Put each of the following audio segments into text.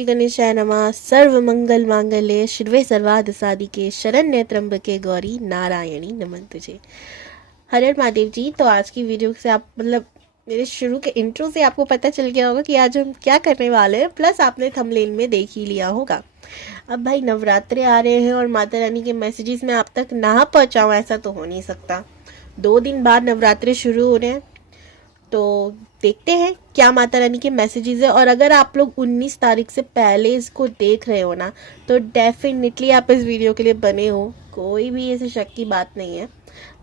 श्री गणेशाय नमः। सर्व मंगल मांगल्ये शिवे सर्वार्थ साधिके शरण्य त्र्यंबके गौरी नारायणी नमस्तुते। हर हर महादेव जी। तो आज की वीडियो से आप मेरे शुरू के इंट्रो से आपको पता चल गया होगा कि आज हम क्या करने वाले हैं, प्लस आपने थंबनेल में देख ही लिया होगा। अब भाई नवरात्रे आ रहे हैं और माता रानी के मैसेजेस में आप तक ना पहुंचाऊं ऐसा तो हो नहीं सकता। 2 दिन बाद नवरात्रे शुरू हो रहे हैं, तो देखते हैं क्या माता रानी के मैसेजेस है। और अगर आप लोग 19 तारीख से पहले इसको देख रहे हो ना, तो डेफिनेटली आप इस वीडियो के लिए बने हो, कोई भी ऐसे शक की बात नहीं है।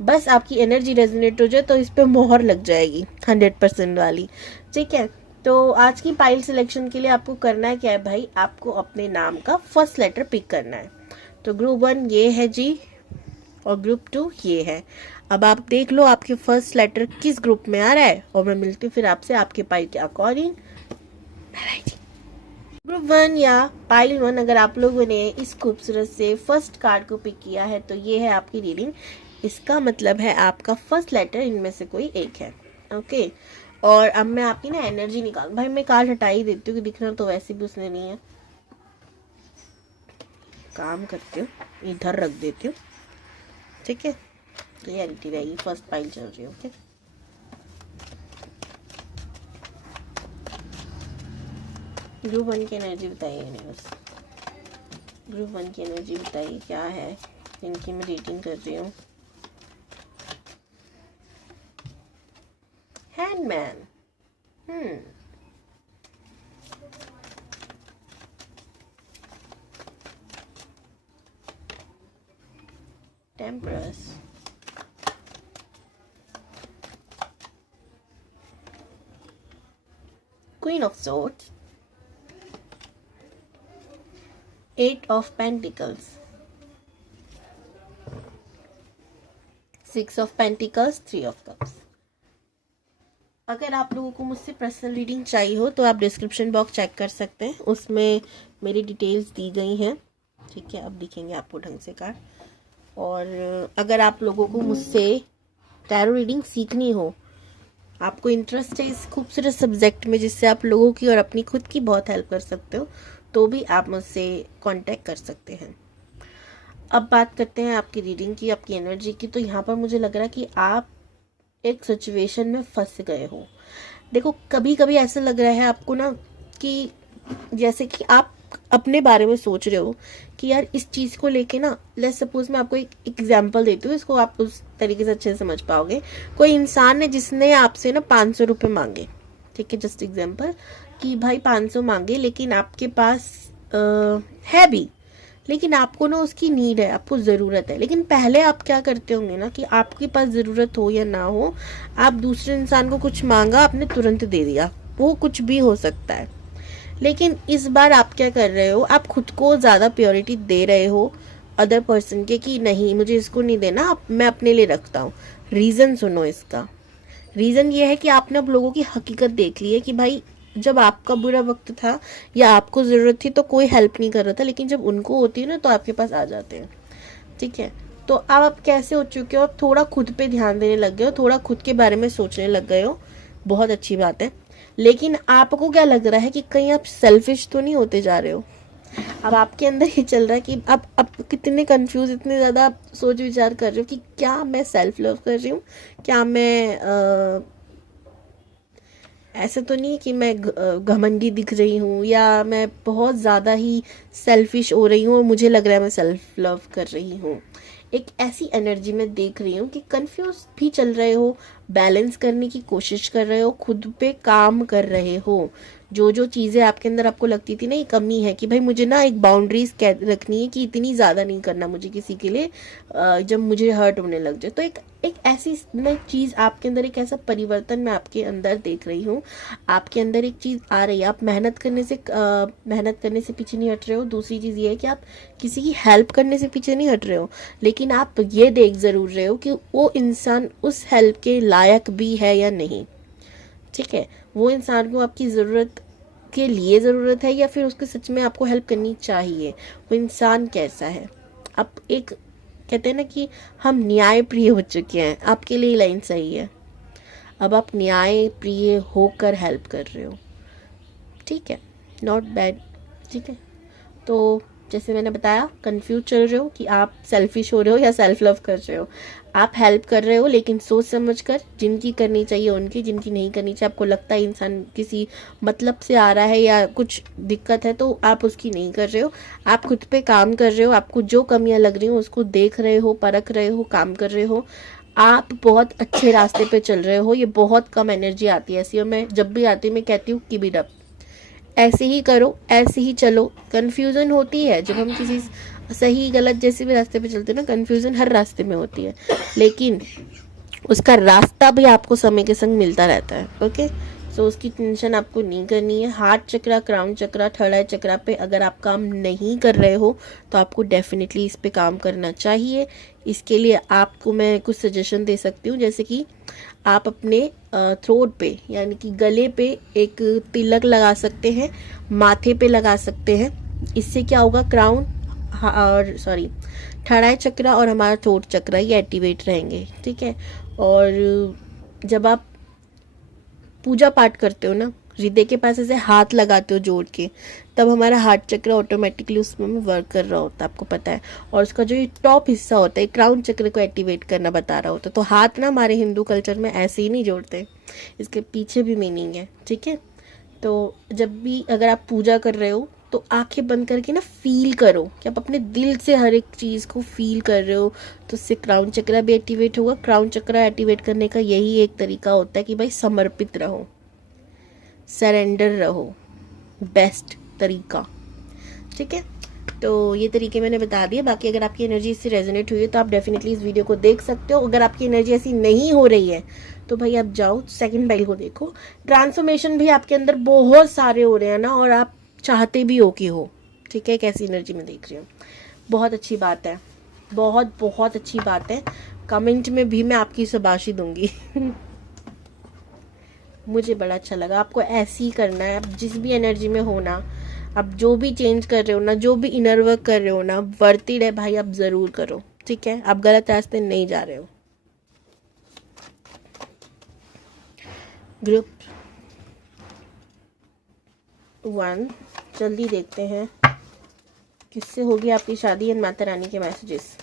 बस आपकी एनर्जी रेजोनेट हो जाए तो इस पे मोहर लग जाएगी 100% वाली। ठीक है, तो आज की पाइल सिलेक्शन के लिए आपको करना है क्या है भाई, आपको अपने नाम का फर्स्ट लेटर पिक करना है। तो ग्रुप 1 ये है जी, और ग्रुप 2 ये है। अब आप देख लो आपके फर्स्ट लेटर किस ग्रुप में आ रहा है, और मैं मिलती हूँ फिर आपसे आपके पाइल के अकॉर्डिंग। ग्रुप 1 या पाइल 1, अगर आप लोगों ने इस खूबसूरत से फर्स्ट कार्ड को पिक किया है तो ये है आपकी रीडिंग। इसका मतलब है आपका फर्स्ट लेटर इनमें से कोई एक है। ओके, और अब मैं आपकी ना एनर्जी निकाल, भाई मैं कार्ड हटा ही देती हूँ, दिखना तो वैसे भी उसने नहीं है। काम करती हूँ, इधर रख देती हूँ। ठीक है, क्लियरिटी रहेगी। फर्स्ट पाइल चल रही है। ओके, ग्रुप 1 की एनर्जी बताइए यूनिवर्स। ग्रुप 1 की एनर्जी बताइए क्या है, इनकी मैं रीडिंग कर रही हूँ। Hanged man, temperance, queen of swords, 8 of pentacles, 6 of pentacles, 3 of cups. अगर आप लोगों को मुझसे पर्सनल रीडिंग चाहिए हो तो आप डिस्क्रिप्शन बॉक्स चेक कर सकते हैं, उसमें मेरी डिटेल्स दी गई हैं। ठीक है, अब दिखेंगे आपको ढंग से कार्ड। और अगर आप लोगों को मुझसे टैरो रीडिंग सीखनी हो, आपको इंटरेस्ट है इस खूबसूरत सब्जेक्ट में जिससे आप लोगों की और अपनी खुद की बहुत हेल्प कर सकते हो, तो भी आप मुझसे कांटेक्ट कर सकते हैं। अब बात करते हैं आपकी रीडिंग की, आपकी एनर्जी की। तो यहाँ पर मुझे लग रहा है कि आप एक सिचुएशन में फंस गए हो। देखो, कभी कभी ऐसा लग रहा है आपको ना कि जैसे कि आप अपने बारे में सोच रहे हो कि यार इस चीज को लेके ना, लेट्स सपोज मैं आपको एक एग्जांपल देती हूँ, इसको आप उस तरीके से अच्छे से समझ पाओगे। कोई इंसान है जिसने आपसे ना 500 रुपये मांगे, ठीक है, जस्ट एग्जांपल कि भाई 500 मांगे, लेकिन आपके पास है भी, लेकिन आपको ना उसकी नीड है, आपको ज़रूरत है। लेकिन पहले आप क्या करते होंगे ना कि आपके पास ज़रूरत हो या ना हो, आप दूसरे इंसान को कुछ मांगा, आपने तुरंत दे दिया, वो कुछ भी हो सकता है। लेकिन इस बार आप क्या कर रहे हो, आप खुद को ज़्यादा प्योरिटी दे रहे हो अदर पर्सन के कि नहीं मुझे इसको नहीं देना, मैं अपने लिए रखता हूँ। रीज़न सुनो इसका। रीज़न ये है कि आपने अब लोगों की हकीकत देख ली है कि भाई जब आपका बुरा वक्त था या आपको ज़रूरत थी तो कोई हेल्प नहीं कर रहा था, लेकिन जब उनको होती है ना तो आपके पास आ जाते हैं। ठीक है, तो अब आप कैसे हो चुके हो, अब थोड़ा खुद पे ध्यान देने लग गए हो, थोड़ा खुद के बारे में सोचने लग गए हो, बहुत अच्छी बात है। लेकिन आपको क्या लग रहा है कि कहीं आप सेल्फिश तो नहीं होते जा रहे हो। अब आपके अंदर ये चल रहा है कि आप कितने कंफ्यूज, इतने ज़्यादा आप सोच विचार कर रहे हो कि क्या मैं सेल्फ लव कर रही हूँ, क्या मैं ऐसा तो नहीं कि मैं घमंडी दिख रही हूँ, या मैं बहुत ज़्यादा ही सेल्फिश हो रही हूँ और मुझे लग रहा है मैं सेल्फ लव कर रही हूँ। एक ऐसी एनर्जी में देख रही हूँ कि कंफ्यूज भी चल रहे हो, बैलेंस करने की कोशिश कर रहे हो, खुद पे काम कर रहे हो। जो जो चीज़ें आपके अंदर आपको लगती थी ना ये कमी है कि भाई मुझे ना एक बाउंड्रीज रखनी है कि इतनी ज़्यादा नहीं करना मुझे किसी के लिए, जब मुझे हर्ट होने लग जाए। तो एक ऐसी मैं चीज़ आपके अंदर, एक ऐसा परिवर्तन मैं आपके अंदर देख रही हूँ। आपके अंदर एक चीज़ आ रही है, आप मेहनत करने से पीछे नहीं हट रहे हो। दूसरी चीज़ ये है कि आप किसी की हेल्प करने से पीछे नहीं हट रहे हो, लेकिन आप ये देख ज़रूर रहे हो कि वो इंसान उस हेल्प के लायक भी है या नहीं। ठीक है, वो इंसान को आपकी ज़रूरत के लिए ज़रूरत है या फिर उसको सच में आपको हेल्प करनी चाहिए, वो इंसान कैसा है। आप एक कहते हैं ना कि हम न्याय प्रिय हो चुके हैं, आपके लिए लाइन सही है। अब आप न्याय प्रिय होकर हेल्प कर रहे हो। ठीक है, नॉट बैड। ठीक है। तो जैसे मैंने बताया, कंफ्यूज चल रहे हो कि आप सेल्फिश हो रहे हो या सेल्फ लव कर रहे हो। आप हेल्प कर रहे हो लेकिन सोच समझ कर, जिनकी करनी चाहिए उनकी, जिनकी नहीं करनी चाहिए, आपको लगता है इंसान किसी मतलब से आ रहा है या कुछ दिक्कत है तो आप उसकी नहीं कर रहे हो। आप खुद पे काम कर रहे हो, आपको जो कमियां लग रही हो उसको देख रहे हो, परख रहे हो, काम कर रहे हो। आप बहुत अच्छे रास्ते पे चल रहे हो। ये बहुत कम एनर्जी आती है ऐसी, और मैं जब भी आती हूँ मैं कहती हूँ कीप इट अप, ऐसे ही करो, ऐसे ही चलो। कन्फ्यूज़न होती है जब हम किसी सही गलत जैसे भी रास्ते पे चलते हैं ना, कन्फ्यूज़न हर रास्ते में होती है, लेकिन उसका रास्ता भी आपको समय के संग मिलता रहता है। ओके, सो उसकी टेंशन आपको नहीं करनी है। हार्ट चक्रा, क्राउन चक्रा, थर्ड आई चक्रा पे अगर आप काम नहीं कर रहे हो तो आपको डेफिनेटली इस पे काम करना चाहिए। इसके लिए आपको मैं कुछ सजेशन दे सकती हूँ, जैसे कि आप अपने थ्रोट पे यानी कि गले पे एक तिलक लगा सकते हैं, माथे पे लगा सकते हैं। इससे क्या होगा, क्राउन और सॉरी थर्ड आई चक्रा और हमारा थ्रोट चक्रा ये एक्टिवेट रहेंगे। ठीक है। और जब आप पूजा पाठ करते हो ना, हृदय के पास ऐसे हाथ लगाते हो जोड़ के, तब हमारा हार्ट चक्र ऑटोमेटिकली उसमें वर्क कर रहा होता है, आपको पता है। और उसका जो ये टॉप हिस्सा होता है क्राउन चक्र को एक्टिवेट करना बता रहा होता है। तो हाथ ना हमारे हिंदू कल्चर में ऐसे ही नहीं जोड़ते, इसके पीछे भी मीनिंग है। ठीक है। तो जब भी अगर आप पूजा कर रहे हो तो आंखें बंद करके ना फील करो कि आप अपने दिल से हर एक चीज़ को फील कर रहे हो, तो उससे क्राउन चक्र भी एक्टिवेट होगा। क्राउन चक्र एक्टिवेट करने का यही एक तरीका होता है कि भाई समर्पित रहो, सरेंडर रहो, बेस्ट तरीका। ठीक है। तो ये तरीके मैंने बता दिए। बाकी अगर आपकी एनर्जी इससे रेजोनेट हुई है तो आप डेफिनेटली इस वीडियो को देख सकते हो। अगर आपकी एनर्जी ऐसी नहीं हो रही है तो भाई आप जाओ सेकंड बेल को देखो। ट्रांसफॉर्मेशन भी आपके अंदर बहुत सारे हो रहे हैं ना, और आप चाहते भी हो कि हो। ठीक है, कैसी एनर्जी में देख रही हूँ, बहुत अच्छी बात है, बहुत बहुत अच्छी बात है। कमेंट में भी मैं आपकी शाबाशी दूंगी मुझे बड़ा अच्छा लगा। आपको ऐसे ही करना है, आप जिस भी एनर्जी में हो ना, आप जो भी चेंज कर रहे हो ना, जो भी इनर वर्क कर रहे हो ना, वर्ती रहे भाई, आप जरूर करो। ठीक है, आप गलत रास्ते नहीं जा रहे हो। ग्रुप 1, जल्दी देखते हैं किससे होगी आपकी शादी एंड माता रानी के मैसेजेस।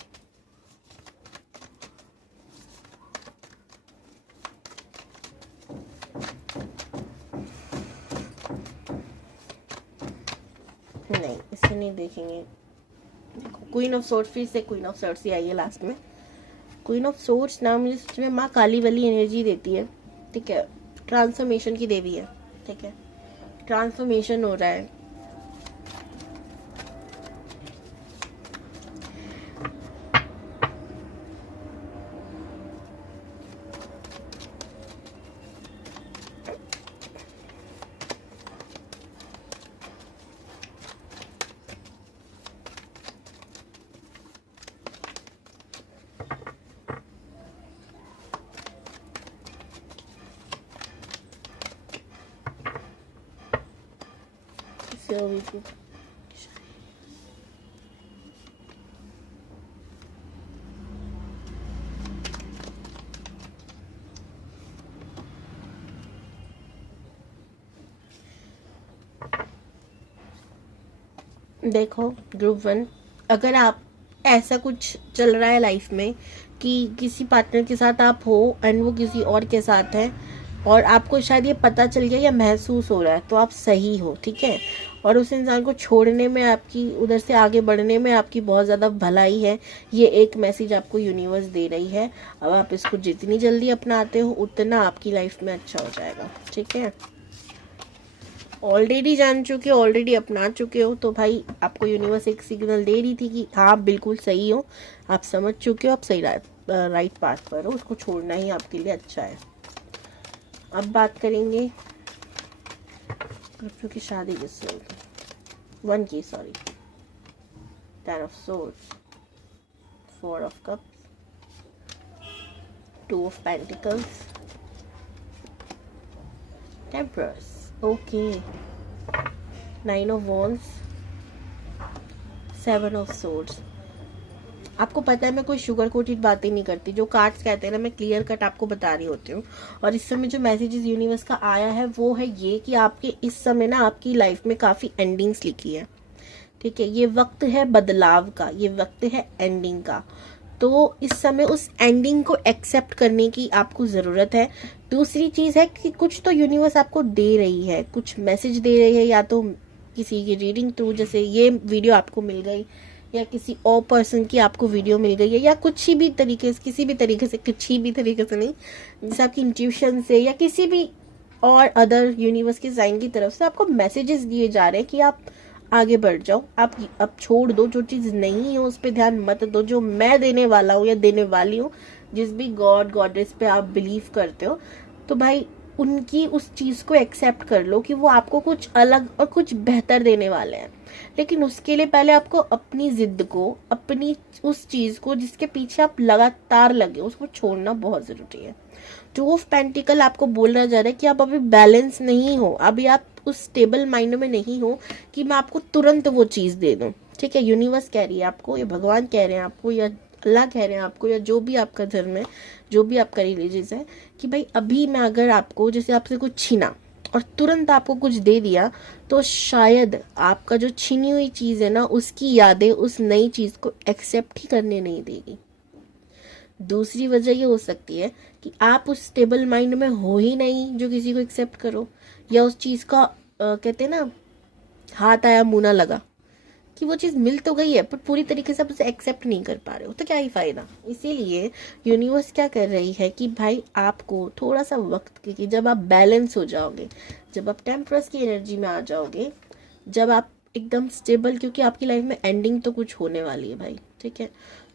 नहीं, इसे नहीं देखेंगे। देखो, क्वीन ऑफ सोर्ड्स, फिर से क्वीन ऑफ सोर्ड्स ही आई है लास्ट में। क्वीन ऑफ सोर्ड्स ना मुझे सच में माँ काली वाली एनर्जी देती है। ठीक है, ट्रांसफॉर्मेशन की देवी है। ठीक है, ट्रांसफॉर्मेशन हो रहा है। देखो ग्रुप 1, अगर आप ऐसा कुछ चल रहा है लाइफ में कि किसी पार्टनर के साथ आप हो एंड वो किसी और के साथ है, और आपको शायद ये पता चल गया या महसूस हो रहा है, तो आप सही हो। ठीक है, और उस इंसान को छोड़ने में आपकी, उधर से आगे बढ़ने में आपकी बहुत ज़्यादा भलाई है। ये एक मैसेज आपको यूनिवर्स दे रही है। अब आप इसको जितनी जल्दी अपनाते हो उतना आपकी लाइफ में अच्छा हो जाएगा। ठीक है, ऑलरेडी जान चुके हो, ऑलरेडी अपना चुके हो, तो भाई आपको यूनिवर्स एक सिग्नल दे रही थी कि हाँ आप बिल्कुल सही हो, आप समझ चुके हो, आप सही राइट पाथ पर हो, उसको छोड़ना ही आपके लिए अच्छा है। अब बात करेंगे ग्रुप 2 की शादी किससे होगी, 1 की, sorry. 10 of swords, 4 of cups, 2 of pentacles, temperance, okay, 9 of wands, 7 of swords. आपको पता है मैं कोई शुगर कोटेड बातें नहीं करती, जो कार्ड्स कहते हैं ना मैं क्लियर कट आपको बता रही होती हूँ। और इस समय जो मैसेजेस यूनिवर्स का आया है वो है ये कि आपके इस समय ना आपकी लाइफ में काफ़ी एंडिंग्स लिखी है। ठीक है, ये वक्त है बदलाव का, ये वक्त है एंडिंग का। तो इस समय उस एंडिंग को एक्सेप्ट करने की आपको ज़रूरत है। दूसरी चीज़ है कि कुछ तो यूनिवर्स आपको दे रही है, कुछ मैसेज दे रही है, या तो किसी की रीडिंग थ्रू, जैसे ये वीडियो आपको मिल गई, या किसी और पर्सन की आपको वीडियो मिल गई है, या कुछ ही भी तरीके से, किसी भी तरीके से, कुछ ही भी तरीके से नहीं, जैसे आपकी इंट्यूशन से या किसी भी और अदर यूनिवर्स के साइन की तरफ से आपको मैसेजेस दिए जा रहे हैं कि आप आगे बढ़ जाओ, आप अब छोड़ दो, जो चीज़ नहीं है उस पर ध्यान मत दो, जो मैं देने वाला हूँ या देने वाली हूँ, जिस भी गॉड गॉडेस पे आप बिलीव करते हो, तो भाई उनकी उस चीज़ को एक्सेप्ट कर लो कि वो आपको कुछ अलग और कुछ बेहतर देने वाले हैं। लेकिन उसके लिए पहले आपको अपनी जिद को, अपनी उस चीज़ को जिसके पीछे आप लगातार लगे, उसको छोड़ना बहुत ज़रूरी है। टू ऑफ पेंटिकल आपको बोला जा रहा है कि आप अभी बैलेंस नहीं हो, अभी आप उस स्टेबल माइंड में नहीं हो कि मैं आपको तुरंत वो चीज़ दे दूं। ठीक है, यूनिवर्स कह रही है आपको, या भगवान कह रहे हैं आपको, या अल्लाह कह रहे हैं आपको, या जो भी आपका धर्म है, जो भी आपका रिलीजियस है, कि भाई अभी मैं अगर आपको, जैसे आपसे कुछ छीना और तुरंत आपको कुछ दे दिया, तो शायद आपका जो छीनी हुई चीज़ है ना, उसकी यादें उस नई चीज़ को एक्सेप्ट ही करने नहीं देगी। दूसरी वजह ये हो सकती है कि आप उस स्टेबल माइंड में हो ही नहीं जो किसी को एक्सेप्ट करो, या उस चीज़ का कहते हैं ना, हाथ आया मुंह ना लगा, कि वो चीज़ मिल तो गई है पर पूरी तरीके से आप उसे एक्सेप्ट नहीं कर पा रहे हो, तो क्या ही फ़ायदा। इसीलिए यूनिवर्स क्या कर रही है कि भाई आपको थोड़ा सा वक्त कि जब आप बैलेंस हो जाओगे, जब आप टेम्परस की एनर्जी में आ जाओगे, जब आप एकदम स्टेबल, क्योंकि आपकी लाइफ में एंडिंग तो कुछ होने वाली है भाई, ठीक है,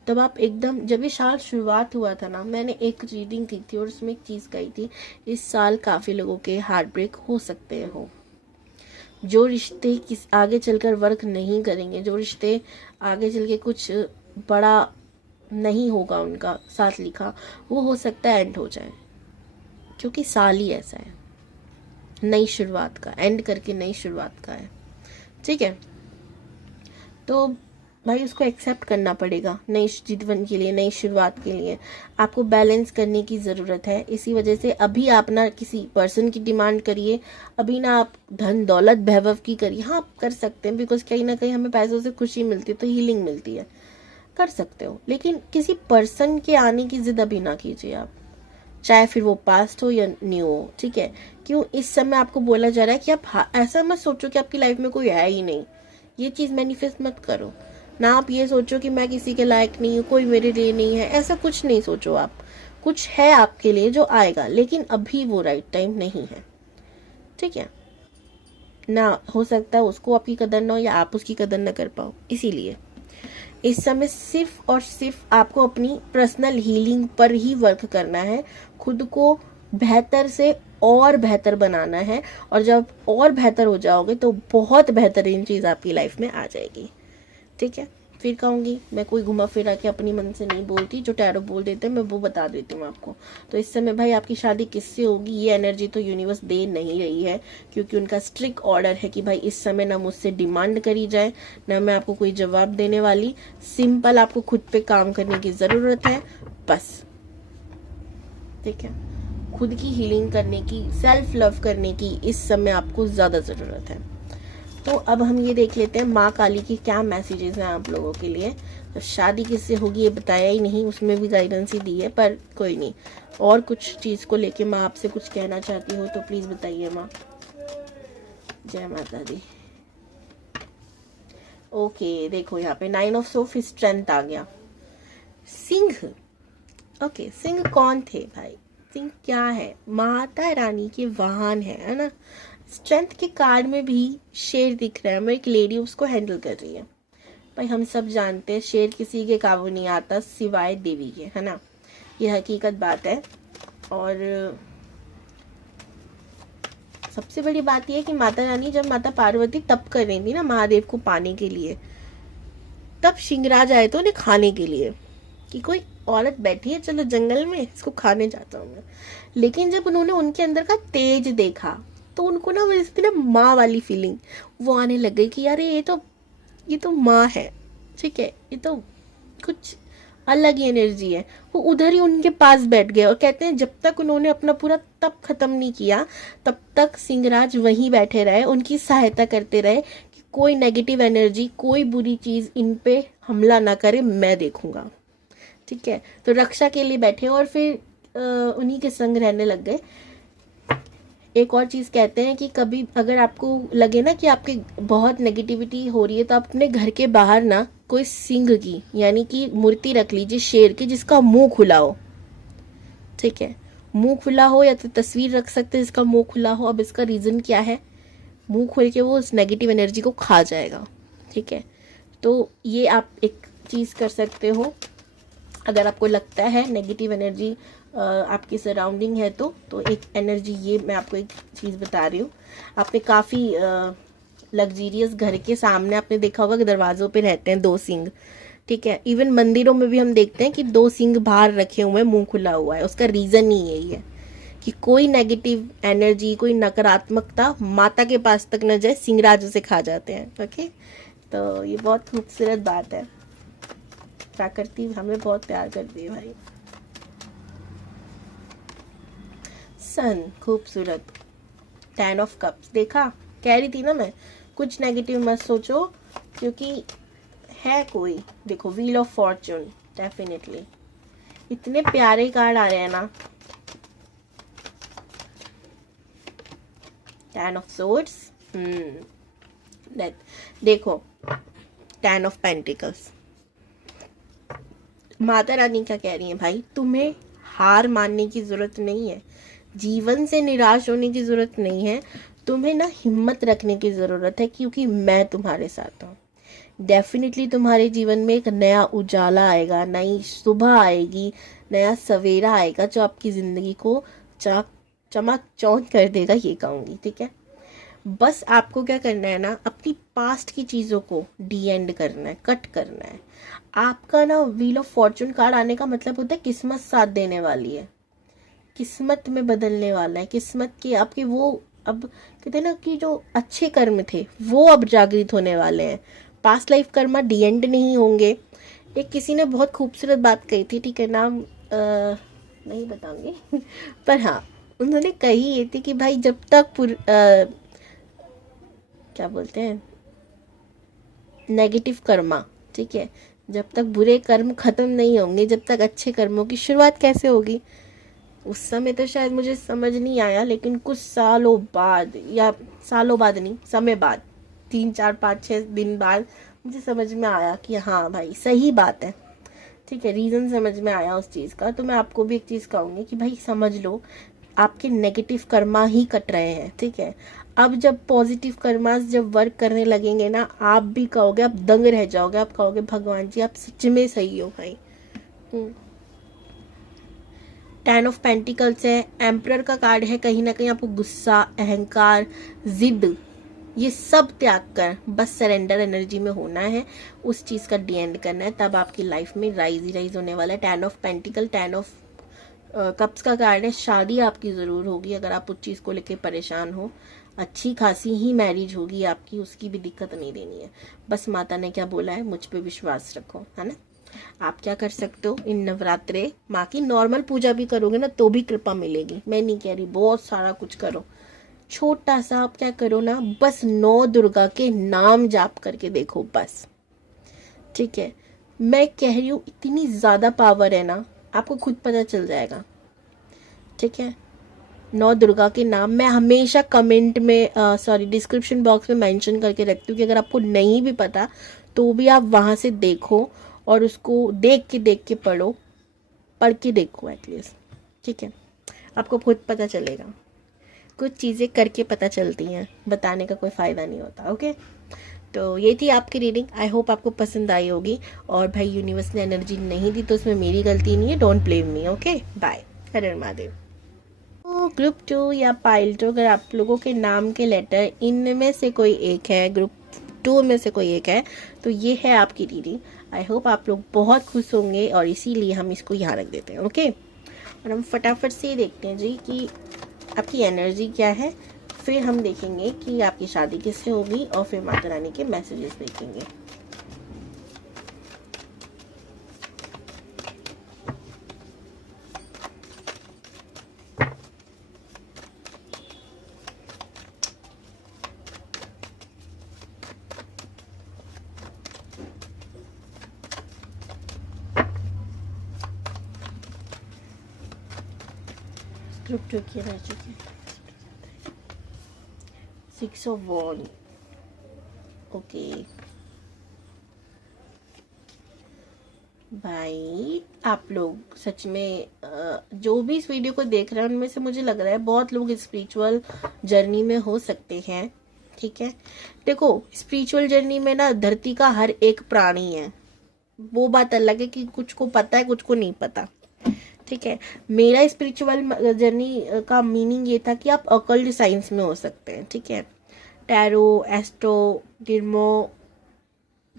तब आप एकदम, जब ये साल शुरुआत हुआ था ना, मैंने एक रीडिंग की थी और उसमें एक चीज़ कही थी, इस साल काफ़ी लोगों के हार्ट ब्रेक हो सकते हो, जो रिश्ते किस आगे चलकर वर्क नहीं करेंगे, जो रिश्ते आगे चल के कुछ बड़ा नहीं होगा उनका साथ लिखा, वो हो सकता है एंड हो जाए, क्योंकि साल ही ऐसा है, नई शुरुआत का, एंड करके नई शुरुआत का है। ठीक है, तो भाई उसको एक्सेप्ट करना पड़ेगा, नई जीवन के लिए, नई शुरुआत के लिए आपको बैलेंस करने की ज़रूरत है। इसी वजह से अभी आप ना किसी पर्सन की डिमांड करिए, अभी ना आप धन दौलत वैभव की करिए। हाँ, आप कर सकते हैं, बिकॉज कहीं ना कहीं हमें पैसों से खुशी मिलती है, तो हीलिंग मिलती है, कर सकते हो, लेकिन किसी पर्सन के आने की जिद अभी ना कीजिए आप, चाहे फिर वो पास्ट हो या न्यू हो। ठीक है, क्यों इस समय आपको बोला जा रहा है कि आप ऐसा मत सोचो कि आपकी लाइफ में कोई है ही नहीं, ये चीज़ मैनिफेस्ट मत करो ना। आप ये सोचो कि मैं किसी के लायक नहीं हूँ, कोई मेरे लिए नहीं है, ऐसा कुछ नहीं सोचो आप। कुछ है आपके लिए जो आएगा, लेकिन अभी वो राइट टाइम नहीं है। ठीक है ना, हो सकता है उसको आपकी कदर ना हो या आप उसकी कदर ना कर पाओ। इसीलिए इस समय सिर्फ और सिर्फ आपको अपनी पर्सनल हीलिंग पर ही वर्क करना है, खुद को बेहतर से और बेहतर बनाना है, और जब और बेहतर हो जाओगे तो बहुत बेहतरीन चीज़ आपकी लाइफ में आ जाएगी। ठीक है, फिर कहूँगी मैं कोई घुमा फिरा के अपनी मन से नहीं बोलती, जो टैरो बोल देते हैं मैं वो बता देती हूँ आपको। तो इस समय भाई आपकी शादी किससे होगी, ये एनर्जी तो यूनिवर्स दे नहीं रही है, क्योंकि उनका स्ट्रिक्ट ऑर्डर है कि भाई इस समय ना मुझसे डिमांड करी जाए, ना मैं आपको कोई जवाब देने वाली। सिंपल आपको खुद पे काम करने की ज़रूरत है बस। ठीक है, खुद की हीलिंग करने की, सेल्फ लव करने की इस समय आपको ज़्यादा ज़रूरत है। तो अब हम ये देख लेते हैं माँ काली की क्या मैसेजेस हैं आप लोगों के लिए। तो शादी किससे होगी ये बताया ही नहीं, उसमें भी गाइडेंस ही दी है, पर कोई नहीं, और कुछ चीज़ को लेके माँ आपसे कुछ कहना चाहती हो तो प्लीज़ बताइए माँ। जय माता दी। ओके, देखो यहाँ पे 9 ऑफ सोप, स्ट्रेंथ आ गया। सिंह, ओके, सिंह कौन थे भाई, सिंह क्या है, माता रानी के वाहन है ना। स्ट्रेंथ के कार्ड में भी शेर दिख रहा है, मैं एक लेडी उसको हैंडल कर रही है। भाई हम सब जानते हैं शेर किसी के काबू नहीं आता सिवाय देवी के, है ना, ये हकीकत बात है। और सबसे बड़ी बात यह है कि माता रानी जब माता पार्वती तप कर रही थी ना महादेव को पाने के लिए, तब सिंहराज आए तो उन्हें खाने के लिए, कि कोई औरत बैठी है, चलो जंगल में इसको खाने जाता हूँ मैं। लेकिन जब उन्होंने उनके अंदर का तेज देखा तो उनको ना वैसे ना माँ वाली फीलिंग वो आने लग गई कि यार ये तो माँ है। ठीक है, ये तो कुछ अलग ही एनर्जी है। वो उधर ही उनके पास बैठ गए और कहते हैं जब तक उन्होंने अपना पूरा तप खत्म नहीं किया तब तक सिंहराज वहीं बैठे रहे, उनकी सहायता करते रहे कि कोई नेगेटिव एनर्जी, कोई बुरी चीज़ इन पे हमला ना करे, मैं देखूंगा। ठीक है, तो रक्षा के लिए बैठे और फिर उन्हीं के संग रहने लग गए। एक और चीज़ कहते हैं कि कभी अगर आपको लगे ना कि आपके बहुत नेगेटिविटी हो रही है, तो आप अपने घर के बाहर ना कोई सिंह की यानी कि मूर्ति रख लीजिए, शेर की, जिसका मुंह खुला हो। ठीक है, मुंह खुला हो, या तो तस्वीर रख सकते हैं जिसका मुंह खुला हो। अब इसका रीज़न क्या है, मुंह खोल के वो उस नेगेटिव एनर्जी को खा जाएगा। ठीक है, तो ये आप एक चीज़ कर सकते हो अगर आपको लगता है नेगेटिव एनर्जी आपकी सराउंडिंग है। तो एक एनर्जी, ये मैं आपको एक चीज़ बता रही हूँ। आपने काफ़ी लग्जीरियस घर के सामने आपने देखा होगा कि दरवाज़ों पे रहते हैं 2 सिंह। ठीक है, इवन मंदिरों में भी हम देखते हैं कि 2 सिंह बाहर रखे हुए हैं, मुंह खुला हुआ है। उसका रीज़न ही यही है कि कोई नेगेटिव एनर्जी, कोई नकारात्मकता माता के पास तक न जाए, सिंहराज उसे खा जाते हैं। ओके, तो ये बहुत खूबसूरत बात है। प्रकृति हमें बहुत प्यार करती है भाई। सन, खूबसूरत। 10 ऑफ कप्स, देखा, कह रही थी ना मैं, कुछ नेगेटिव मत सोचो, क्योंकि है कोई, देखो, व्हील ऑफ फॉर्चून, डेफिनेटली इतने प्यारे कार्ड आ रहे हैं ना। 10 ऑफ सोर्ड्स, देखो 10 ऑफ पेंटिकल्स। माता रानी क्या कह रही है भाई, तुम्हें हार मानने की जरूरत नहीं है, जीवन से निराश होने की जरूरत नहीं है, तुम्हें ना हिम्मत रखने की जरूरत है, क्योंकि मैं तुम्हारे साथ हूँ। डेफिनेटली तुम्हारे जीवन में एक नया उजाला आएगा, नई सुबह आएगी, नया सवेरा आएगा, जो आपकी जिंदगी को चमक चौंध कर देगा, ये कहूंगी। ठीक है, बस आपको क्या करना है ना, अपनी पास्ट की चीज़ों को डी एंड करना है, कट करना है। आपका ना व्हील ऑफ फॉर्चून कार्ड आने का मतलब होता है किस्मत साथ देने वाली है, किस्मत में बदलने वाला है, किस्मत की आपकी वो, अब कहते हैं ना कि जो अच्छे कर्म थे वो अब जागृत होने वाले हैं, पास्ट लाइफ कर्म डी एंड नहीं होंगे। एक किसी ने बहुत खूबसूरत बात कही थी, ठीक है, नाम नहीं बताऊंगी पर हाँ, उन्होंने कही ये थी कि भाई जब तक क्या बोलते हैं, नेगेटिव कर्मा, ठीक है, जब तक बुरे कर्म खत्म नहीं होंगे, जब तक अच्छे कर्मों की शुरुआत कैसे होगी। उस समय तो शायद मुझे समझ नहीं आया, लेकिन कुछ सालों बाद, या सालों बाद नहीं, समय बाद, 3 4 5 6 दिन बाद मुझे समझ में आया कि हाँ भाई सही बात है। ठीक है, रीज़न समझ में आया उस चीज़ का। तो मैं आपको भी एक चीज़ कहूँगी कि भाई समझ लो, आपके नेगेटिव कर्मा ही कट रहे हैं। ठीक है, अब जब पॉजिटिव कर्मास जब वर्क करने लगेंगे ना, आप भी कहोगे, आप दंग रह जाओगे, आप कहोगे भगवान जी आप सच में सही हो भाई। 10 ऑफ पेंटिकल्स है, एम्परर का कार्ड है। कहीं ना कहीं आपको गुस्सा, अहंकार, जिद, ये सब त्याग कर बस सरेंडर एनर्जी में होना है, उस चीज़ का डी एंड करना है, तब आपकी लाइफ में राइज ही राइज होने वाला है। 10 ऑफ पेंटिकल, 10 ऑफ कप्स का कार्ड है। शादी आपकी ज़रूर होगी, अगर आप उस चीज़ को लेकर परेशान हो, अच्छी खासी ही मैरिज होगी आपकी, उसकी भी दिक्कत नहीं देनी है। बस माता ने क्या बोला है, मुझ पे विश्वास रखो, है ना। आप क्या कर सकते हो, इन नवरात्रे माँ की नॉर्मल पूजा भी करोगे ना तो भी कृपा मिलेगी। मैं नहीं कह रही बहुत सारा कुछ करो, छोटा सा आप क्या करो ना, बस 9 दुर्गा के नाम जाप करके देखो बस। ठीक है, मैं कह रही हूँ इतनी ज्यादा पावर है ना, आपको खुद पता चल जाएगा। ठीक है, 9 दुर्गा के नाम मैं हमेशा कमेंट में डिस्क्रिप्शन बॉक्स में मेंशन करके रखती हूँ कि अगर आपको नहीं भी पता तो भी आप वहां से देखो और उसको देख के पढ़ो, पढ़ के देखो एटलीस्ट। ठीक है, आपको खुद पता चलेगा, कुछ चीज़ें करके पता चलती हैं, बताने का कोई फ़ायदा नहीं होता। ओके, तो ये थी आपकी रीडिंग, आई होप आपको पसंद आई होगी। और भाई यूनिवर्स ने एनर्जी नहीं दी तो उसमें मेरी गलती नहीं है, don't blame me. Okay, bye, her her Mahadev. Group 2 या पाइल 2, अगर आप लोगों के नाम के लेटर इनमें से कोई एक है, ग्रुप 2 में से कोई एक है, तो ये है आपकी रीडिंग। आई होप आप लोग बहुत खुश होंगे और इसीलिए हम इसको यहाँ रख देते हैं। ओके, और हम फटाफट से देखते हैं जी कि आपकी एनर्जी क्या है, फिर हम देखेंगे कि आपकी शादी किससे होगी, और फिर माता रानी के मैसेजेस देखेंगे। ग्रुप 2 की रह चुकी है। 6 ऑफ वॉन्ड, ओके भाई आप लोग सच में जो भी इस वीडियो को देख रहे हैं उनमें से मुझे लग रहा है बहुत लोग स्पिरिचुअल जर्नी में हो सकते हैं। ठीक है, देखो स्पिरिचुअल जर्नी में ना धरती का हर एक प्राणी है, वो बात अलग है कि कुछ को पता है कुछ को नहीं पता। ठीक है, मेरा स्पिरिचुअल जर्नी का मीनिंग ये था कि आप अकल्ट साइंस में हो सकते हैं। ठीक है, टैरो, एस्ट्रो, गिरमो,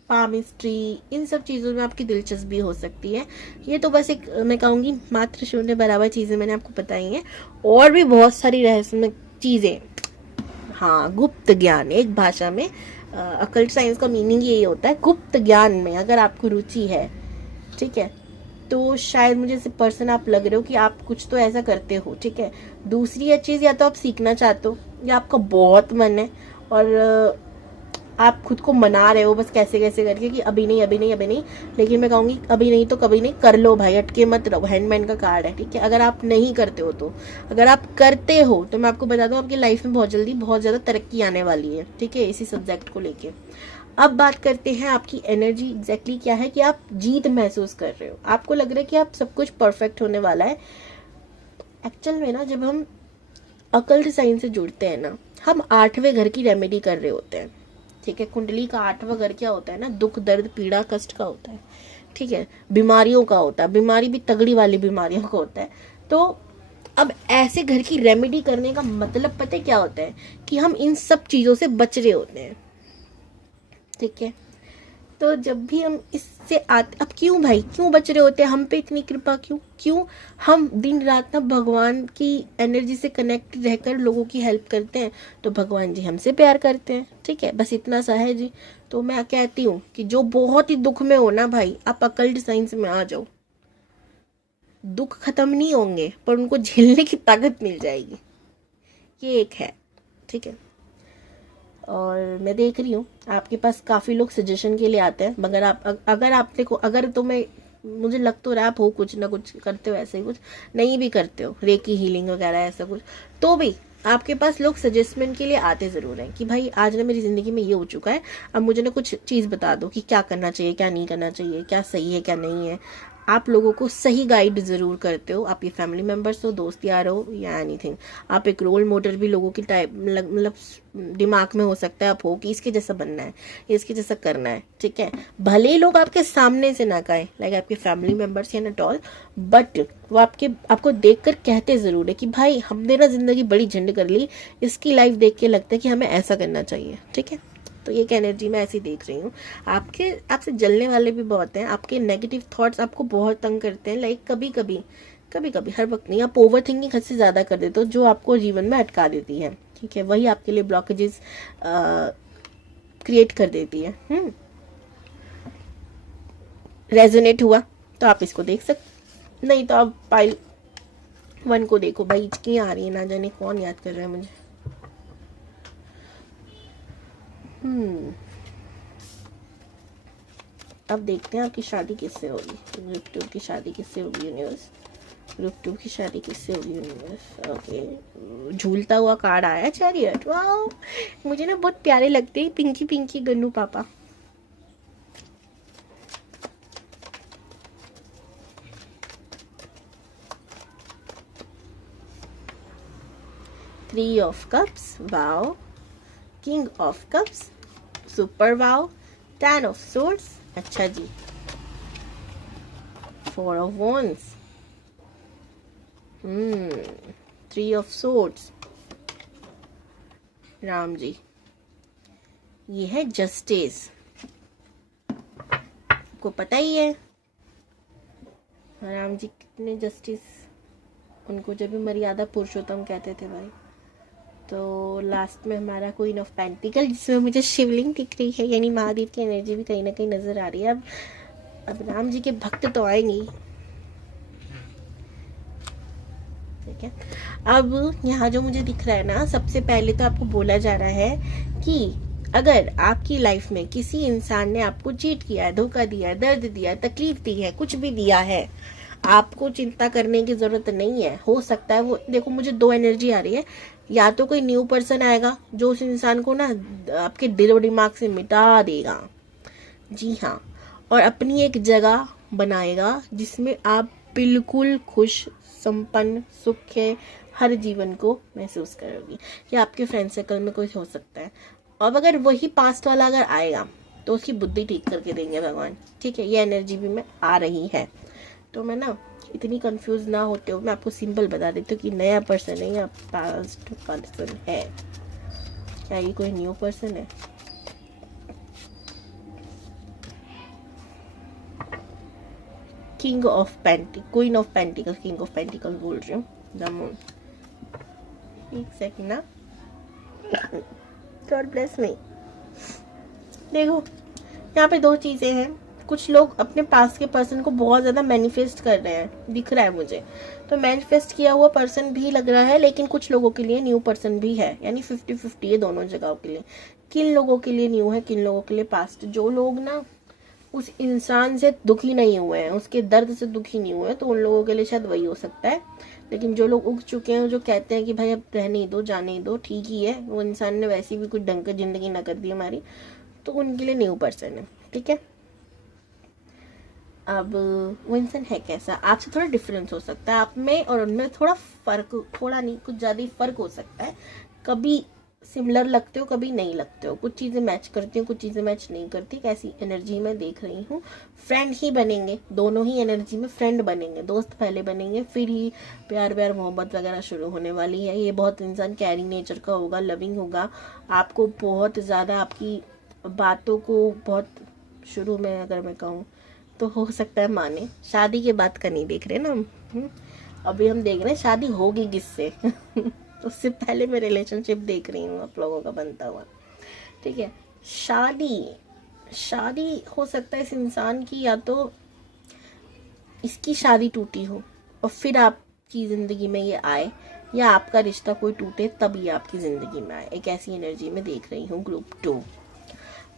पामिस्ट्री, इन सब चीज़ों में आपकी दिलचस्पी हो सकती है। ये तो बस एक मैं कहूँगी मात्र शून्य बराबर चीज़ें मैंने आपको बताई हैं, और भी बहुत सारी रहस्यमय चीज़ें। हाँ, गुप्त ज्ञान, एक भाषा में अकल्ट साइंस का मीनिंग यही होता है गुप्त ज्ञान में अगर आपको रुचि है। ठीक है, तो शायद मुझे से पर्सन आप लग रहे हो कि आप कुछ तो ऐसा करते हो। ठीक है, दूसरी चीज़ या तो आप सीखना चाहते हो या आपका बहुत मन है और आप खुद को मना रहे हो बस कैसे कैसे करके कि अभी नहीं अभी नहीं अभी नहीं। लेकिन मैं कहूँगी अभी नहीं तो कभी नहीं, कर लो भाई, अटके मत रहो, हैंडमैन का कार्ड है। ठीक है, अगर आप नहीं करते हो तो, अगर आप करते हो तो मैं आपको बता दूं आपकी लाइफ में बहुत जल्दी बहुत ज़्यादा तरक्की आने वाली है। ठीक है, इसी सब्जेक्ट को लेके अब बात करते हैं आपकी एनर्जी एग्जैक्टली क्या है कि आप जीत महसूस कर रहे हो, आपको लग रहा है कि आप सब कुछ परफेक्ट होने वाला है। एक्चुअल में ना जब हम अकल्ट साइंस से जुड़ते हैं ना, हम 8वें घर की रेमेडी कर रहे होते हैं। ठीक है, कुंडली का 8वां घर क्या होता है ना, दुख दर्द पीड़ा कष्ट का होता है। ठीक है, बीमारियों का होता है, बीमारी भी तगड़ी वाली बीमारियों का होता है। तो अब ऐसे घर की रेमेडी करने का मतलब पता है क्या होता है कि हम इन सब चीजों से बच रहे होते हैं। ठीक है, तो जब भी हम इससे आते, अब क्यों भाई क्यों बच रहे होते हैं, हम पे इतनी कृपा क्यों हम दिन रात ना भगवान की एनर्जी से कनेक्ट रहकर लोगों की हेल्प करते हैं, तो भगवान जी हमसे प्यार करते हैं। ठीक है, बस इतना सा है जी। तो मैं कहती हूँ कि जो बहुत ही दुख में हो ना भाई, आप अकल्ट साइंस में आ जाओ, दुख खत्म नहीं होंगे पर उनको झेलने की ताकत मिल जाएगी, ये एक है। ठीक है, और मैं देख रही हूँ आपके पास काफ़ी लोग सजेशन के लिए आते हैं, मगर अगर आपने को अगर तो मैं मुझे लग तो रहा आप हो कुछ ना कुछ करते हो, ऐसे ही कुछ नहीं भी करते हो, रेकी हीलिंग वगैरह ऐसा कुछ, तो भी आपके पास लोग सजेस्टमेंट के लिए आते ज़रूर हैं कि भाई आज ना मेरी ज़िंदगी में ये हो चुका है, अब मुझे ना कुछ चीज़ बता दो कि क्या करना चाहिए क्या नहीं करना चाहिए, क्या सही है क्या नहीं है। आप लोगों को सही गाइड ज़रूर करते हो, आप ये फैमिली मेम्बर्स हो, दोस्त यार हो या एनीथिंग, आप एक रोल मॉडल भी लोगों की टाइप मतलब दिमाग में हो सकता है आप हो कि इसके जैसा बनना है, इसके जैसा करना है। ठीक है, भले ही लोग आपके सामने से ना कहें, लाइक आपके फैमिली मेम्बर्स या नॉट ऑल, बट वो आपको देखकर कहते ज़रूर है कि भाई हमने ना ज़िंदगी बड़ी झंड कर ली, इसकी लाइफ देख के लगता है कि हमें ऐसा करना चाहिए। ठीक है, तो ये एनर्जी मैं ऐसी देख रही हूँ। आपसे जलने वाले भी बहुत हैं, आपके नेगेटिव थॉट्स आपको बहुत तंग करते हैं, लाइक कभी कभी हर वक्त नहीं, आप ओवर थिंकिंग हद से ज़्यादा कर देते हो जो आपको जीवन में अटका देती है। ठीक है, वही आपके लिए ब्लॉकेजेस क्रिएट कर देती है। रेजोनेट हुआ तो आप इसको देख सकते, नहीं तो आप पाइल 1 को देखो। भाई हिचकियाँ आ रही है, ना जाने कौन याद कर रहा है मुझे। अब देखते हैं आपकी शादी किससे होगी, ग्रुप 2 की शादी किससे होगी यूनिवर्स, ग्रुप 2 की शादी किससे होगी यूनिवर्स। ओके, झूलता हुआ कार्ड आया चैरियट, वाओ मुझे ना बहुत प्यारे लगते हैं पिंकी पिंकी गन्नू पापा। Three of cups, wow, king of cups, super wow, 10 of swords, अच्छा जी, 4 of wands, 3 of swords, Ram ji, ये है जस्टिस, आपको पता ही है राम जी कितने जस्टिस, उनको जब भी मर्यादा पुरुषोत्तम कहते थे भाई। तो लास्ट में हमारा क्वीन ऑफ पेंटिकल, जिसमें मुझे शिवलिंग दिख रही है, यानी महादेव की एनर्जी भी कहीं ना कहीं नजर आ रही है। अब राम जी के भक्त तो आएंगे। ठीक है, अब यहाँ जो मुझे दिख रहा है ना, सबसे पहले तो आपको बोला जा रहा है कि अगर आपकी लाइफ में किसी इंसान ने आपको चीट किया है, धोखा दिया है, दर्द दिया है, तकलीफ दी है, कुछ भी दिया है, आपको चिंता करने की ज़रूरत नहीं है। हो सकता है वो, देखो मुझे 2 एनर्जी आ रही है, या तो कोई न्यू पर्सन आएगा जो उस इंसान को ना आपके दिल और दिमाग से मिटा देगा, जी हाँ, और अपनी एक जगह बनाएगा जिसमें आप बिल्कुल खुश, संपन्न, सुख है हर जीवन को महसूस करोगी। या आपके फ्रेंड सर्कल में कोई हो सकता है। अब अगर वही पास्ट वाला अगर आएगा तो उसकी बुद्धि ठीक करके देंगे भगवान, ठीक है। ये एनर्जी भी में आ रही है। तो मैं ना इतनी कंफ्यूज ना होते हो, मैं आपको सिंपल बता देती हूँ कि नया पर्सन है या पास्ट पर्सन है। क्या ये कोई न्यू पर्सन है? King of pentacle, queen of pentacle, king of pentacle बोल रही हूँ, द मून। एक सेकंड ना, गॉड ब्लेस मी। देखो यहाँ पे 2 चीजें हैं। कुछ लोग अपने पास के पर्सन को बहुत ज्यादा मैनिफेस्ट कर रहे हैं, दिख रहा है मुझे। तो मैनिफेस्ट किया हुआ पर्सन भी लग रहा है, लेकिन कुछ लोगों के लिए न्यू पर्सन भी है, यानी 50-50 है दोनों जगहों के लिए। किन लोगों के लिए न्यू है, किन लोगों के लिए पास्ट। जो लोग ना उस इंसान से दुखी नहीं हुए हैं, उसके दर्द से दुखी नहीं हुए, तो उन लोगों के लिए शायद वही हो सकता है। लेकिन जो लोग उग चुके हैं, जो कहते हैं कि भाई अब रहने दो, जाने दो, ठीक ही है, वो इंसान ने वैसे भी कुछ ढंग की जिंदगी ना कर दी हमारी, तो उनके लिए न्यू पर्सन है, ठीक है। अब वो इंसान है कैसा, आपसे थोड़ा डिफरेंस हो सकता है, आप में और उनमें थोड़ा फर्क, थोड़ा नहीं कुछ ज्यादा ही फर्क हो सकता है। कभी सिमिलर लगते हो, कभी नहीं लगते हो, कुछ चीजें मैच करती हो, कुछ चीजें मैच नहीं करती। कैसी एनर्जी में देख रही हूँ, फ्रेंड ही बनेंगे, दोनों ही एनर्जी में फ्रेंड बनेंगे, दोस्त पहले बनेंगे, फिर ही प्यार व्यार मोहब्बत वगैरह शुरू होने वाली है। ये बहुत इंसान कैरिंग नेचर का होगा, लविंग होगा, आपको बहुत ज्यादा, आपकी बातों को बहुत, शुरू में अगर मैं कहूँ तो हो सकता है माने। शादी के बाद का नहीं देख रहे ना हम, अभी हम देख रहे हैं शादी होगी किससे उससे पहले मैं रिलेशनशिप देख रही हूँ आप लोगों का बनता हुआ, ठीक है। शादी हो सकता है इस इंसान की, या तो इसकी शादी टूटी हो और फिर आपकी जिंदगी में ये आए, या आपका रिश्ता कोई टूटे तब ये आपकी जिंदगी में आए। एक ऐसी एनर्जी में देख रही हूँ ग्रुप 2।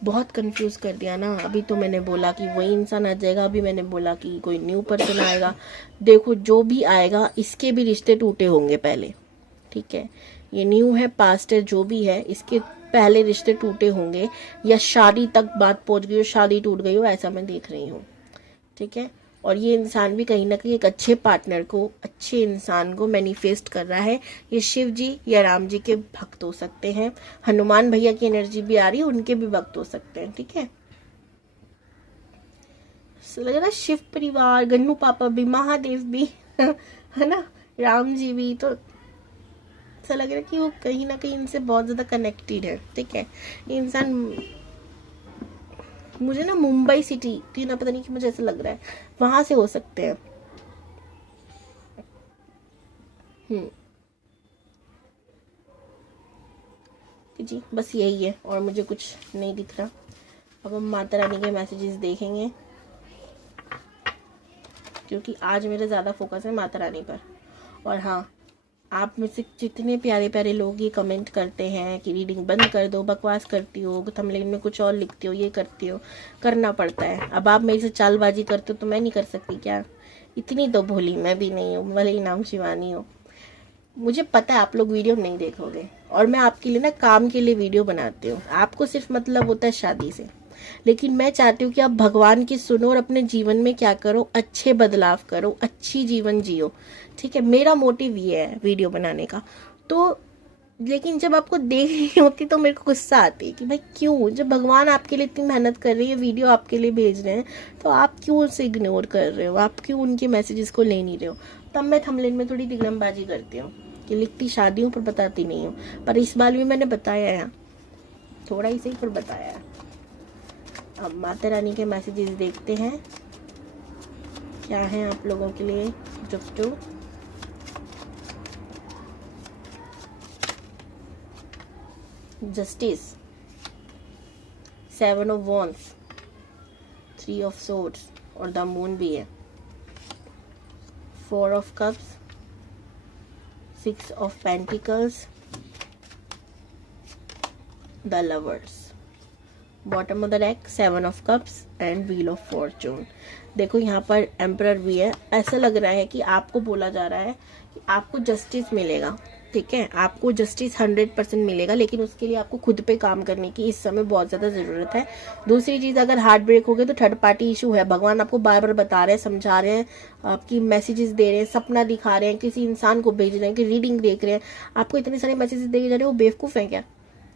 बहुत कंफ्यूज कर दिया ना। अभी तो मैंने बोला कि वही इंसान आ जाएगा, अभी मैंने बोला कि कोई न्यू पर्सन आएगा। देखो जो भी आएगा इसके भी रिश्ते टूटे होंगे पहले, ठीक है। ये न्यू है, पास्ट है, जो भी है, इसके पहले रिश्ते टूटे होंगे, या शादी तक बात पहुंच गई हो, शादी टूट गई हो, ऐसा मैं देख रही हूँ, ठीक है। और ये इंसान भी कहीं ना कहीं एक अच्छे पार्टनर को, अच्छे इंसान को मैनिफेस्ट कर रहा है। ये शिव जी या राम जी के भक्त हो सकते हैं, हनुमान भैया की एनर्जी भी आ रही है, उनके भी भक्त हो सकते हैं, ठीक है। लग रहा है शिव परिवार, गन्नू पापा भी, महादेव भी है ना, राम जी भी, तो ऐसा लग रहा है कि वो कहीं ना कहीं इनसे बहुत ज्यादा कनेक्टेड है, ठीक है। इंसान मुझे ना मुंबई सिटी की ना, पता नहीं कि मुझे ऐसा लग रहा है वहां से हो सकते हैं। जी बस यही है, और मुझे कुछ नहीं दिख रहा। अब हम माता रानी के मैसेजेस देखेंगे, क्योंकि आज मेरा ज़्यादा फोकस है माता रानी पर। और हाँ, आप में से जितने प्यारे प्यारे लोग ये कमेंट करते हैं कि रीडिंग बंद कर दो, बकवास करती हो, थंबनेल में कुछ और लिखती हो, ये करती हो, करना पड़ता है। अब आप मेरे से चालबाजी करते हो तो मैं नहीं कर सकती क्या? इतनी तो भोली मैं भी नहीं हूँ, भले ही नाम शिवानी हो। मुझे पता है आप लोग वीडियो नहीं देखोगे, और मैं आपके लिए ना काम के लिए वीडियो बनाती हूँ। आपको सिर्फ मतलब होता है शादी से, लेकिन मैं चाहती हूँ कि आप भगवान की सुनो और अपने जीवन में क्या करो, अच्छे बदलाव करो, अच्छी जीवन जियो, ठीक है। मेरा मोटिव ये है वीडियो बनाने का। तो लेकिन जब आपको देख रही होती तो मेरे को गुस्सा आती है कि भाई क्यों, जब भगवान आपके लिए इतनी मेहनत कर रही है, वीडियो आपके लिए भेज रहे हैं, तो आप क्यों उसे इग्नोर कर रहे हो, आप क्यों उनके मैसेजेस को ले नहीं रहे हो। तब मैं थंबनेल में थोड़ी दिग्गमबाजी करती हूँ कि लिखती शादी हूँ पर बताती नहीं हूँ, पर इस बार भी मैंने बताया है, थोड़ा ही सही पर बताया है। अब माता रानी के मैसेजेस देखते हैं क्या है आप लोगों के लिए। जुफ्टू justice, 7 of wands, 3 of swords, और द मून भी है, 4 of cups, 6 of pentacles, the lovers, bottom of the deck 7 of cups and wheel of fortune. देखो यहाँ पर एम्परर भी है। ऐसा लग रहा है कि आपको बोला जा रहा है कि आपको जस्टिस मिलेगा, ठीक है, आपको जस्टिस 100% मिलेगा, लेकिन उसके लिए आपको खुद पे काम करने की इस समय बहुत ज़्यादा ज़रूरत है। दूसरी चीज़, अगर हार्ट ब्रेक हो गया तो थर्ड पार्टी इशू है। भगवान आपको बार बार बता रहे हैं, समझा रहे हैं, आपकी मैसेजेस दे रहे हैं, सपना दिखा रहे हैं, किसी इंसान को भेज रहे हैं, कि रीडिंग देख रहे हैं, आपको इतने सारे मैसेजेस देखे जा रहे हैं, वो बेवकूफ़ है क्या?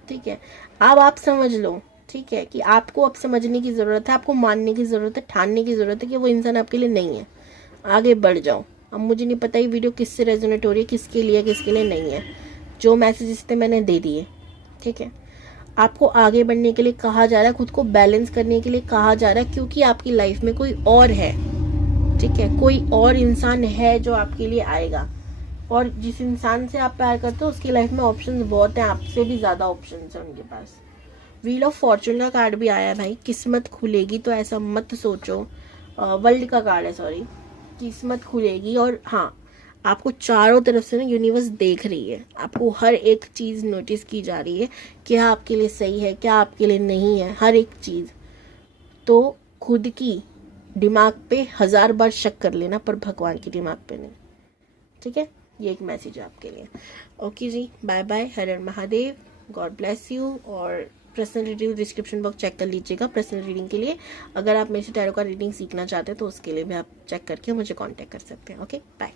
ठीक है, अब आप समझ लो, ठीक है, कि आपको अब समझने की ज़रूरत है, आपको मानने की ज़रूरत है, ठानने की ज़रूरत है कि वो इंसान आपके लिए नहीं है। आगे बढ़ जाओ। अब मुझे नहीं पता ये वीडियो किससे रेजोनेट हो रही है, किसके लिए किसके लिए नहीं है। जो मैसेजेस थे मैंने दे दिए, ठीक है। आपको आगे बढ़ने के लिए कहा जा रहा है, खुद को बैलेंस करने के लिए कहा जा रहा है, क्योंकि आपकी लाइफ में कोई और है, ठीक है, कोई और इंसान है जो आपके लिए आएगा। और जिस इंसान से आप प्यार करते हो उसकी लाइफ में ऑप्शंस बहुत हैं, आपसे भी ज़्यादा ऑप्शंस हैं उनके पास। व्हील ऑफ फॉर्चून का कार्ड भी आया है भाई, किस्मत खुलेगी, तो ऐसा मत सोचो। वर्ल्ड का कार्ड है, सॉरी, किस्मत खुलेगी। और हाँ, आपको चारों तरफ से ना यूनिवर्स देख रही है, आपको हर एक चीज़ नोटिस की जा रही है, क्या आपके लिए सही है, क्या आपके लिए नहीं है, हर एक चीज़। तो खुद की दिमाग पे 1000 बार शक कर लेना, पर भगवान की दिमाग पे नहीं, ठीक है। ये एक मैसेज है आपके लिए। ओके जी, bye bye, her her Mahadev, god bless you. और personal reading description box check कर लीजिएगा पर्सनल रीडिंग के लिए। अगर आप मेरे से टैरो का रीडिंग सीखना चाहते हैं तो उसके लिए भी आप चेक करके मुझे कांटेक्ट कर सकते हैं। Okay, bye.